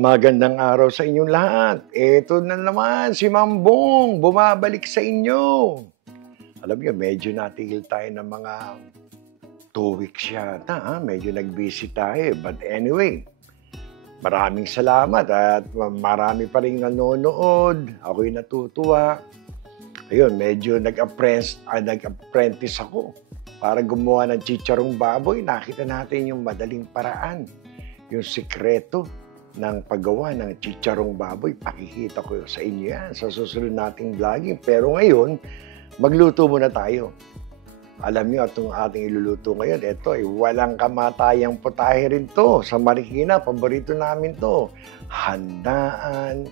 Magandang araw sa inyong lahat. Ito na naman si Mambong, bumabalik sa inyo. Alam niyo, medyo natigil tayo ng mga 2 weeks yata. Medyo nag-busy tayo. But anyway, maraming salamat at marami pa rin nanonood. Ako'y natutuwa. Ayun, medyo nag-apprentice ako para gumawa ng chicharong baboy. Nakita natin yung madaling paraan, yung sikreto ng paggawa ng chicharong baboy. Pakikita ko sa inyo yan sa susunod nating vlogging. Pero ngayon, magluto muna tayo. Alam niyo, itong ating iluluto ngayon, ito ay walang kamatayang putahe rin to. Sa Marikina, paborito namin to. Handaan,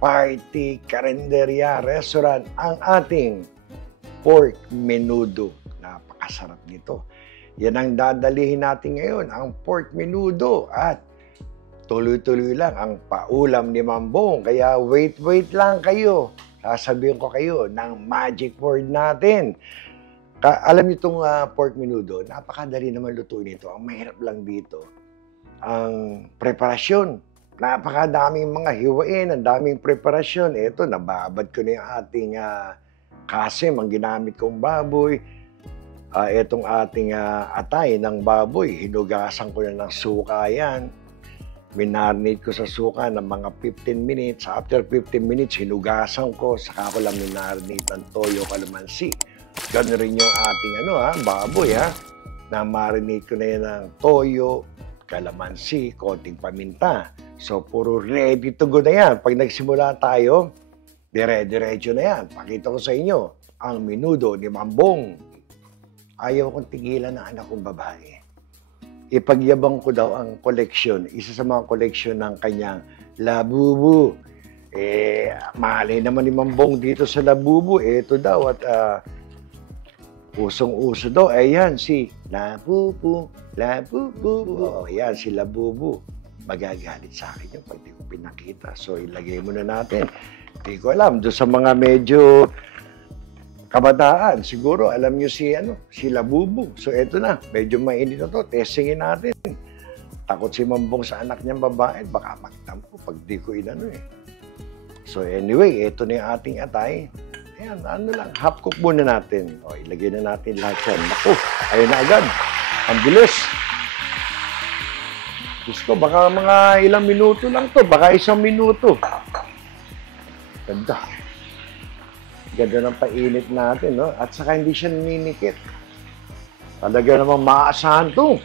party, karinderya, restaurant, ang ating pork menudo. Napakasarap nito. Yan ang dadalihin natin ngayon, ang pork menudo. At tuloy-tuloy lang ang paulam ni Mambong. Kaya wait lang kayo. Sasabihin ko kayo ng magic word natin. Alam niyo itong pork menudo, napakadali naman lutuin ito. Ang mahirap lang dito, ang preparasyon. Napakadaming mga hiwain, ang daming preparasyon. Ito, nababad ko na yung ating kasim, ang ginamit kong baboy. Itong ating atay ng baboy, hinugasan ko na ng suka yan. Minarinate ko sa suka ng mga 15 minutes. After 15 minutes, hinugasan ko. Saka ko lang minarinate ng toyo, kalamansi. Ganun rin yung ating baboy. Na-marinate ko na yan ng toyo, kalamansi, konting paminta. So, puro ready to go na yan. Pag nagsimula tayo, dire-diretso na yan. Pakita ko sa inyo ang menudo ni Mambong. Ayaw kong tigilan ng anak kong babae. Ipagyabang ko daw ang koleksyon, isa sa mga koleksyon ng kanyang labubu. Malay naman ni Mambong dito sa labubu. Ito daw at usong-uso daw. Ayan si labubu. Ayan si labubu. Magagalit sa akin yung pag di ko pinakita. So ilagay muna natin. Hindi ko alam. Doon sa mga medyo kabataan, siguro alam nyo si Labubu. So eto na, medyo mainit na to. Testingin natin. Takot si Mambong sa anak niyang babae, baka magtampo pag di ko inano eh. So anyway, eto na yung ating atay. Ayan, lang, half cook muna natin. O, ilagay na natin lahat yan. Naku, ayun na agad. Ang bilis. Gusto, baka mga ilang minuto lang to. Baka 1 minuto. Ganda. Ganda ng painit natin, no? At saka hindi siya ninikit. Talaga namang maasahan to.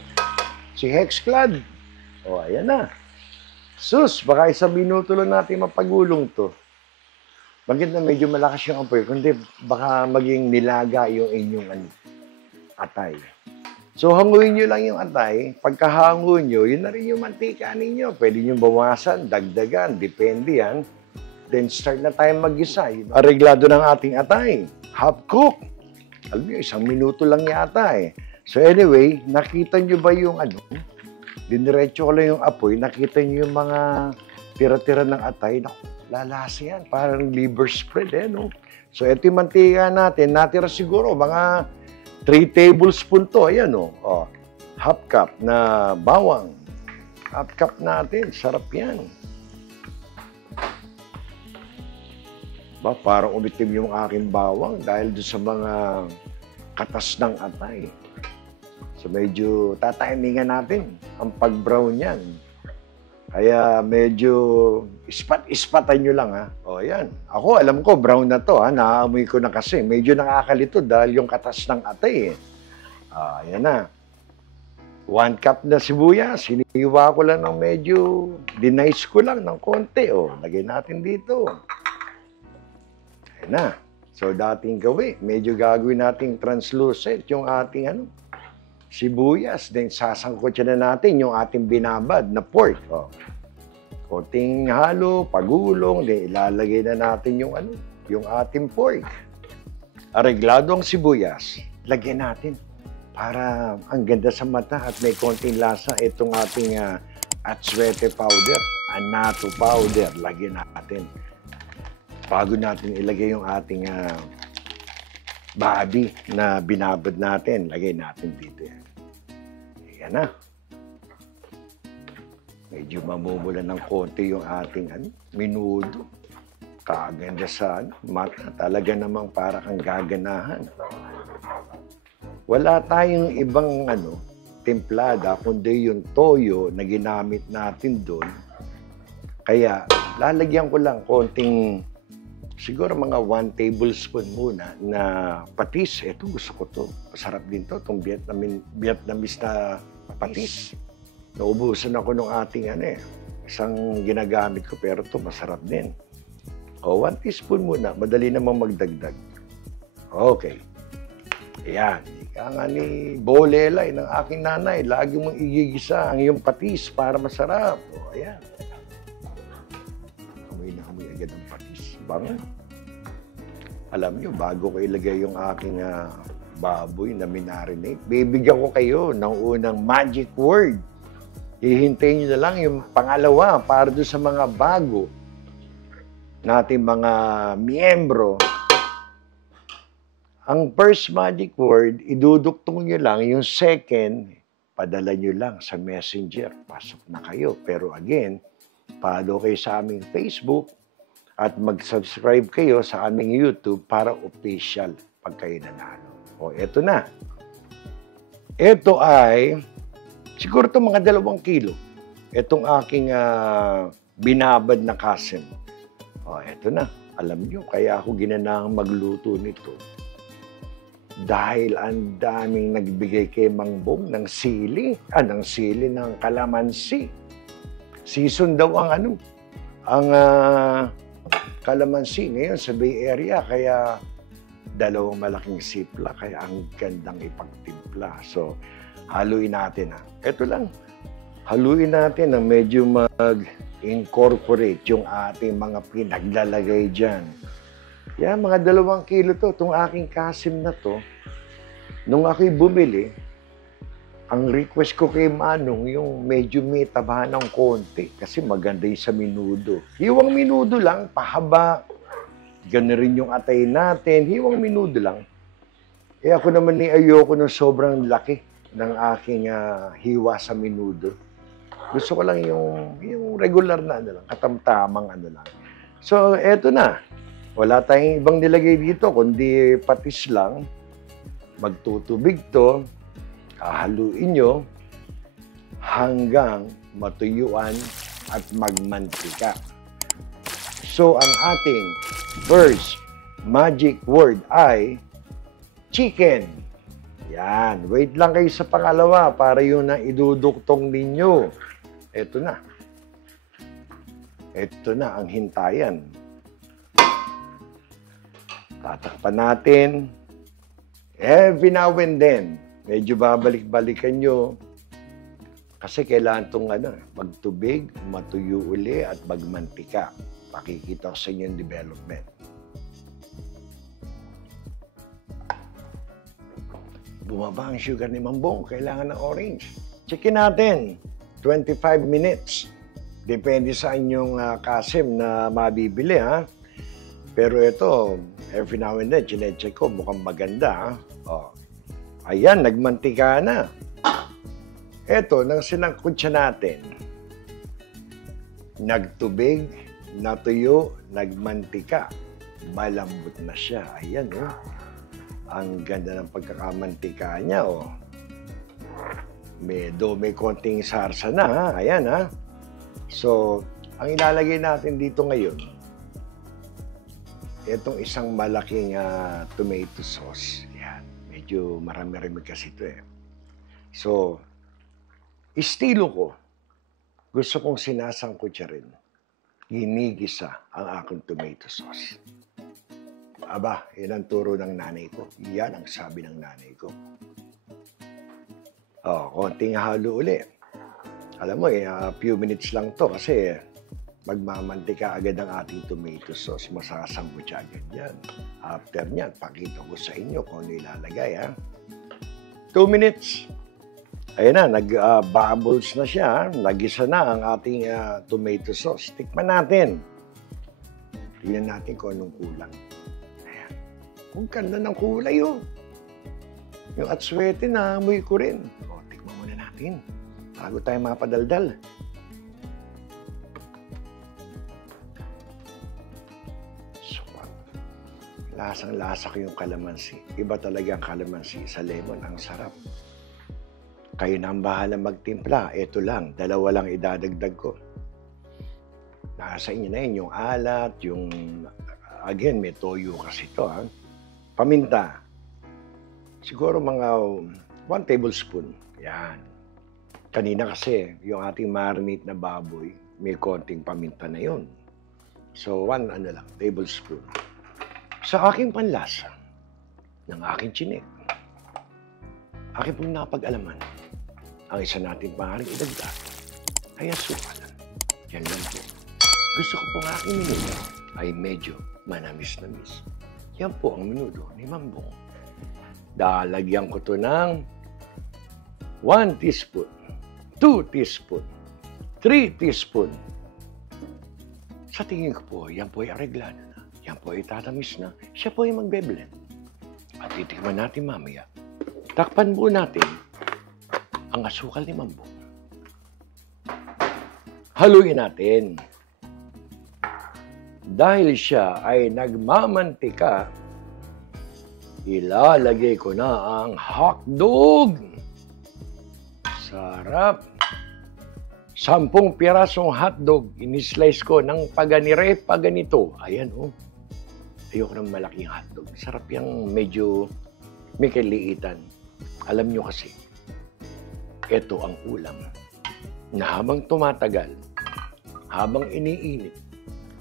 Si Hexclad. O, ayan na. Sus, baka 1 minuto lang natin mapagulong to. Bakit na medyo malakas yung apoy? Kundi baka maging nilaga yung inyong atay. So, hanguin nyo lang yung atay. Pagkahango nyo, yun na rin yung mantika ninyo. Pwede nyo bawasan, dagdagan, depende yan. Then start na tayo mag-gisa. Areglado ng ating atay. Half cook. Alam nyo, 1 minuto lang yata eh. So anyway, nakita nyo ba yung diniretso ko lang yung apoy, nakita nyo yung mga tira-tira ng atay. Naku, lalasa yan. Parang liver spread no? So ito yung mantika natin. Natira siguro mga 3 tablespoon to. Ayan half cup na bawang. Half cup natin. Sarap yan. Parang umitim yung aking bawang dahil doon sa mga katas ng atay. So medyo tatimingan natin ang pag-brown yan. Kaya medyo ispat-ispatan nyo lang O yan. Ako alam ko brown na to Naaamoy ko na kasi. Medyo nakakalito dahil yung katas ng atay Ayan na. 1 cup na sibuyas. Hiniwa ko lang ng medyo dinice ko lang ng konti. Lagay natin dito. Na. So, dating gawin, medyo gagawin nating translucent yung ating sibuyas. Then, sasangkot na natin yung ating binabad na pork. Konting halo, pagulong, then ilalagay na natin yung ating pork. Areglado ang sibuyas. Lagyan natin para ang ganda sa mata at may konting lasa itong ating atsuete powder, annatto powder. Lagyan natin. Bago natin ilagay yung ating babi na binabad natin, lagay natin dito yan. Ayan na. Medyo mamumula ng konti yung ating menudo. Kaganda sa mata. Talaga namang para kang gaganahan. Wala tayong ibang templada, kundi yung toyo na ginamit natin doon. Kaya, lalagyan ko lang konting, siguro mga 1 tablespoon muna na patis. Ito, gusto ko to. Masarap din to, itong Vietnamese na patis. Naubusan ako ng ating isang ginagamit ko, pero to masarap din. O, 1 teaspoon muna. Madali namang magdagdag. Okay. Ayan. Ika nga ni Bolelay ng aking nanay, lagi mong igigisa ang iyong patis para masarap. O, ayan. Amoy na amoy agad ang patis. Bango. Alam nyo, bago ko ilagay yung aking baboy na minarinate, bibigyan ko kayo ng unang magic word. Hihintayin nyo na lang yung pangalawa para doon sa mga bago nating mga miyembro. Ang first magic word, iduduktong nyo lang. Yung second, padala nyo lang sa messenger. Pasok na kayo. Pero again, follow kayo sa aming Facebook at mag-subscribe kayo sa aming YouTube para official pag kayo nanalo. O, eto na. Ito ay, siguro ito mga 2 kilo. Itong aking binabad na kasim. O, eto na. Alam nyo, kaya ako ginanahang magluto nito. Dahil ang daming nagbigay kay Mang Bong ng sili. Ng kalamansi. Season daw ang kalamansi ngayon sa Bay Area. Kaya 2 malaking sipla. Kaya ang gandang ipagtimpla. So, haluin natin. Ito lang. Haluin natin na medyo mag-incorporate yung ating mga pinaglalagay dyan. Yan, mga 2 kilo to. Itong aking kasim na to, nung ako'y bumili, ang request ko kay Manong, yung medyo may taba ng konti. Kasi maganda yung sa minudo. Hiwang minudo lang, pahaba. Gano'n rin yung atay natin. Hiwang minudo lang. Ako naman ayoko ng sobrang laki ng aking hiwa sa minudo. Gusto ko lang yung regular na lang, katamtamang lang. So, eto na. Wala tayong ibang nilagay dito, kundi patis lang. Magtutubig to, hahaluin nyo hanggang matuyuan at magmantika. So, ang ating first magic word ay chicken. Yan. Wait lang kayo sa pangalawa para yun ang iduduktong ninyo. Ito na. Ito na ang hintayan. Tatakpan natin. Every now and then, medyo babalik-balikan nyo. Kasi kailangan itong magtubig, matuyo uli at magmantika. Pakikita ko sa inyo yung development. Bumaba ang sugar ni Mang Bong. Kailangan ng orange. Checkin natin. 25 minutes. Depende sa inyong kasim na mabibili, ha? Pero ito, every now and then, chinecheck ko, mukhang maganda. Oh. Ayan, nagmantika na. Ito, nang sinangkot siya natin, nagtubig, natuyo, nagmantika. Malambot na siya. Ayan, oh. Ang ganda ng pagkakamantika niya, oh. May konting sarsa na, ha? Ayan, ha? So, ang ilalagay natin dito ngayon, itong isang malaking tomato sauce. Yan. Medyo marami-rami kasi ito eh. So, estilo ko, gusto kong sinasangkot siya rin. Ginigisa ang aking tomato sauce. Aba, yan ang turo ng nanay ko. Yan ang sabi ng nanay ko. Konting halo uli. Alam mo, a few minutes lang to kasi magmamantika agad ang ating tomato sauce. Masasambot siya agad yan. After niyan, pakita ko sa inyo kung ano ilalagay, ha? 2 minutes. Ayan na, nag-bubbles na siya. Nagisa na ang ating tomato sauce. Tikman natin. Tingnan natin kung anong kulang. Ayan. Kung ganda ng kulay, oh. Yung atswete, naamoy ko rin. O, tikman muna natin. Bago tayo mapadaldal. lasang-lasa ko yung kalamansi. Iba talaga ang kalamansi sa lemon. Ang sarap. Kayo na ang bahala magtimpla. Ito lang, 2 lang idadagdag ko. Nasa inyo na yun, yung alat, yung, again, may toyo kasi ito, ha. Paminta. Siguro mga 1 tablespoon. Yan. Kanina kasi, yung ating marinate na baboy, may konting paminta na yun. So, 1 tablespoon. Sa aking panlasa, ng aking chinik, aking pong napag-alaman, ang isa natin maaaring idagdag ay asukalan. Yan lang po. Gusto ko pong aking menudo ay medyo manamis-namis. Yan po ang menudo ni Mambong. Lalagyan ko to ng 1 teaspoon, 2 teaspoon, 3 teaspoon. Sa tingin ko po, yan po ay areglado na. Yan po ay tatamis na. Siya po ay magbe-blend. At titikman natin mamaya. Takpan po natin ang asukal ni Mambong. Haluin natin. Dahil siya ay nagmamantika, ilalagay ko na ang hotdog. Sarap. 10 pirasong hotdog, inislice ko ng paganito. Ayan, oh. Ayoko ng malaking hotdog. Sarap yung medyo may kaliitan. Alam nyo kasi, ito ang ulam na habang tumatagal, habang iniinit,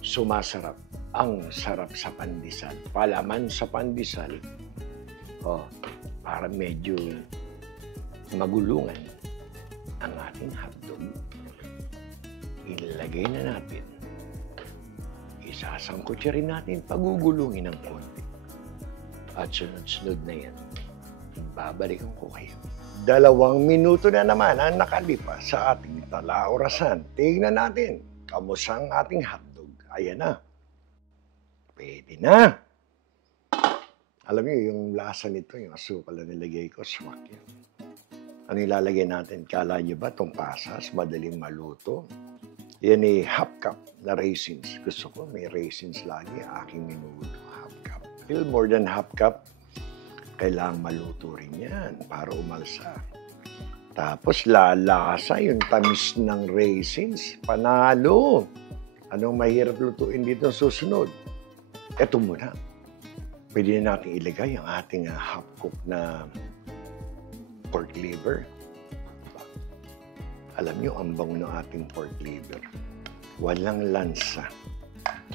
sumasarap. Ang sarap sa pandesal. Palaman sa pandesal. Oh, para medyo magulungan ang ating hotdog. Ilagay na natin. Isasangkutsa rin natin, pagugulungin ng konti. At sunod-sunod na yan, babalikan ko kayo. 2 minuto na naman ang nakalipas sa ating talaorasan. Tingnan natin, kamusta ang ating hotdog. Ayan na. Pwede na. Alam niyo, yung lasa nito, yung asukal na nilagay ko, swak yan. Ano ilalagay natin? Kala niyo ba itong pasas, madaling maluto? Yan ay half cup na raisins. Gusto ko may raisins lagi. Aking minuto, half cup. A little more than half cup. Kailangang maluto rin yan para umalsa. Tapos lalasa yung tamis ng raisins. Panalo. Anong mahirap lutuin dito susunod? Ito muna. Pwede na natin ilagay ang ating half cook na pork liver. Alam nyo, ang bango ng ating pork liver. Walang lansa.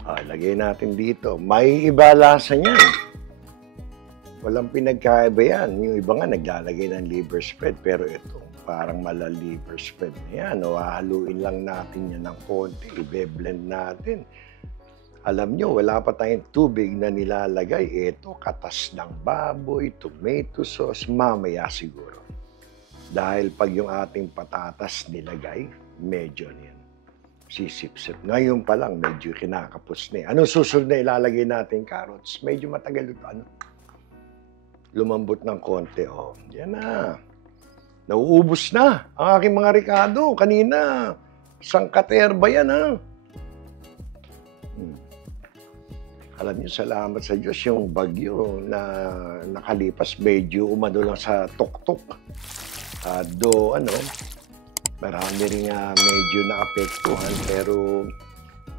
Lagay natin dito. May iba lasa niyan. Walang pinagkaiba yan. Yung iba nga naglalagay ng liver spread. Pero ito, parang mala-liver spread na yan. Haluin lang natin yan ng konti. I-blend natin. Alam nyo, wala pa tayong tubig na nilalagay. Ito, katas ng baboy, tomato sauce, mamaya siguro. Dahil pag yung ating patatas nilagay, medyo niyan. Sisip-sip. Ngayon pa lang, medyo kinakapos na. Anong susunod na ilalagay natin? Carrots. Medyo matagal ito. Lumambot ng konti. Oh, yan na. Nauubos na ang aking mga Ricardo. Kanina, sangkaterba yan, ha? Alam niyo, salamat sa Diyos, yung bagyo na nakalipas, medyo umano lang sa tuktok. Marami rin medyo naapektuhan, pero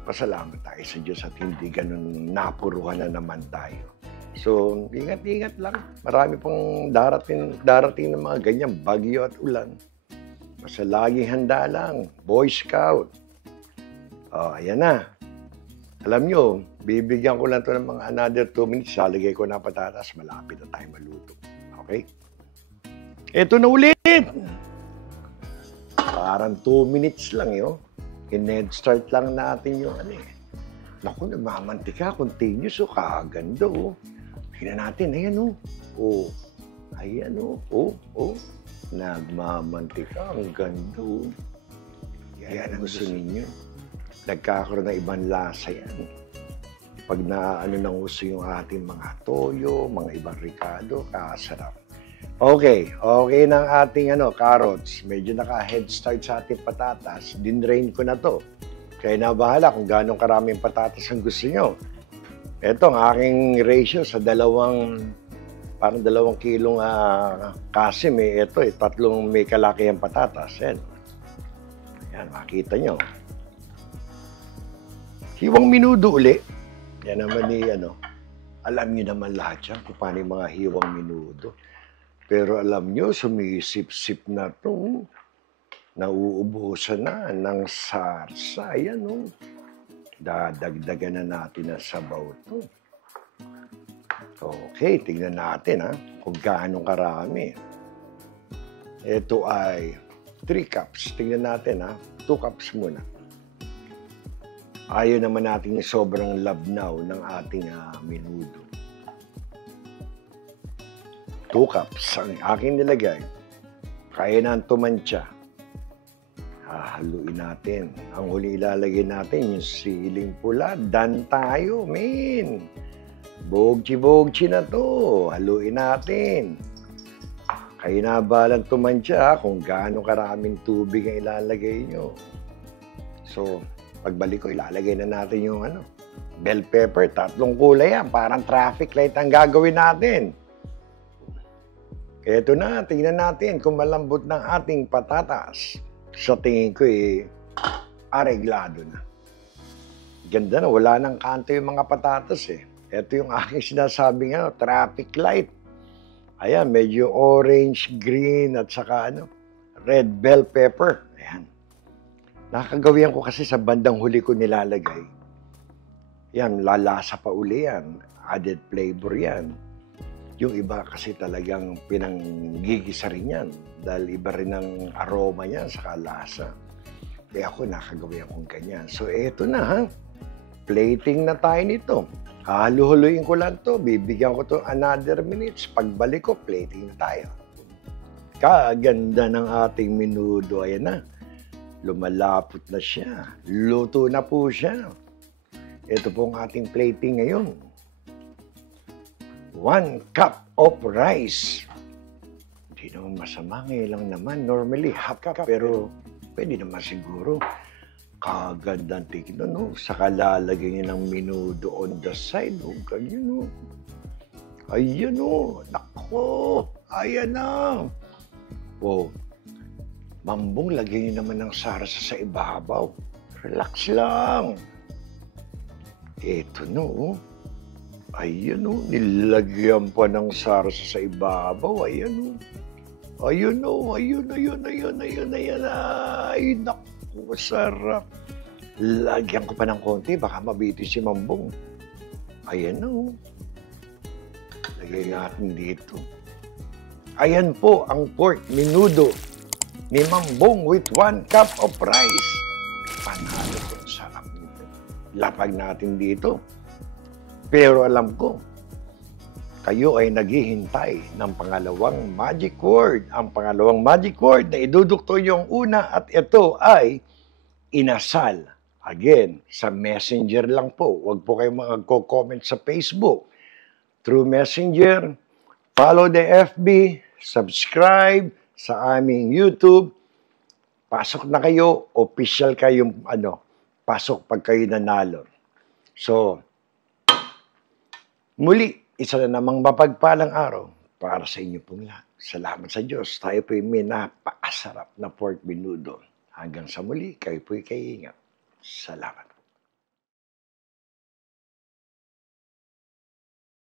pasalamat tayo sa Diyos at hindi ganun napuruhan na naman tayo. So, ingat-ingat lang. Marami pang darating ng mga ganyang bagyo at ulan. Basta laging handa lang. Boy Scout. Ayan na. Alam nyo, bibigyan ko lang ito ng mga another 2 minutes. Salagay ko na patatas. Malapit na tayo maluto. Okay? Ito na ulit! Parang 2 minutes lang yun. I-head start lang natin yung Naku, nagmamantika. Continuous. Kaganda. Tingnan natin. Ayan Ayan Nagmamantika. Ang ganda. Yan ang gusto ninyo. Nagkakaroon ng ibang lasa yan. Pag nang uso yung ating mga toyo, mga ibang Ricardo, kasarap. Okay ng ating carrots. Medyo naka-head start sa ating patatas. Dinrain ko na to. Kaya na bahala kung gano'ng karaming patatas ang gusto nyo. Ito ang aking ratio sa parang 2 kilong kasim eh. Ito eh, 3 may kalakihang patatas. Yan. Yan, makita nyo. Hiwang minudo uli. Yan naman alam nyo naman lahat yan kung paano yung mga hiwang minudo. Pero alam nyo, sumisip-sip na to. Nauubusan na ng sarsa. Ayan Dadagdagan na natin ang sabaw to. Okay, tingnan natin kung gaano karami. Ito ay 3 cups. Tingnan natin 2 cups muna. Ayaw naman natin sobrang labnaw ng ating menudo. 2 cups ang aking nilagay. Kaya na ang tumansya. Haluin natin. Ang huli ilalagay natin yung siling pula. Dan tayo, men. Bogchi-bogchi na to. Haluin natin. Kayo na balang tumansya kung gaano karaming tubig ang ilalagay nyo. So, pagbalik ko, ilalagay na natin yung bell pepper. 3 kulay yan. Parang traffic light ang gagawin natin. Eto na, tingnan natin kung malambot ng ating patatas. Sa tingin ko areglado na. Ganda na, wala nang kanto yung mga patatas eh. Ito yung aking sinasabing traffic light. Ayan, medyo orange, green, at saka red bell pepper. Ayan. Nakagawian ko kasi sa bandang huli ko nilalagay. Yan, lalasa pa uli yan. Added flavor yan. Yung iba kasi talagang pinanggigisa rin yan. Dahil iba rin ang aroma niyan sa lasa. Kaya ako nakagawian kong ganyan. So, eto na Plating na tayo nito. Halu-huluin ko lang to. Bibigyan ko to another minutes. Pagbalik ko, plating na tayo. Kaganda ng ating menudo. Ayan na. Lumalapot na siya. Luto na po siya. Ito po ang ating plating ngayon. 1 cup of rice. Hindi naman masama. Ngayon lang naman. Normally, half cup. Pero pwede naman siguro. Kagandang tignan, Saka lalagyan niya ng menudo on the side, Ganyan, Ayan, Nako. Ayan na. Mambong, lagyan niyo naman ng sarsa sa ibabaw. Relax lang. Eto, Ayan, nilagyan pa ng sarsa sa ibabaw. Ayan, Ayun, Ay, naku, sarap. Lagyan ko pa ng konti, baka mabiti si Mambong. Ayan Lagay natin dito. Ayan po ang pork menudo ni Mambong with 1 cup of rice. Panalo po, sarap nito. Lapag natin dito. Pero alam ko, kayo ay naghihintay ng pangalawang magic word. Ang pangalawang magic word na idudukto yung una at ito ay inasal. Again, sa Messenger lang po. Huwag po kayo mag-comment sa Facebook. Through Messenger, follow the FB, subscribe sa aming YouTube. Pasok na kayo, official kayong pasok pag kayo nanalo. So, muli, isa na namang mapagpalang araw para sa inyo pong lahat. Salamat sa Diyos. Tayo po'y may napakasarap na pork menudo. Hanggang sa muli, kayo po'y kaingat. Salamat.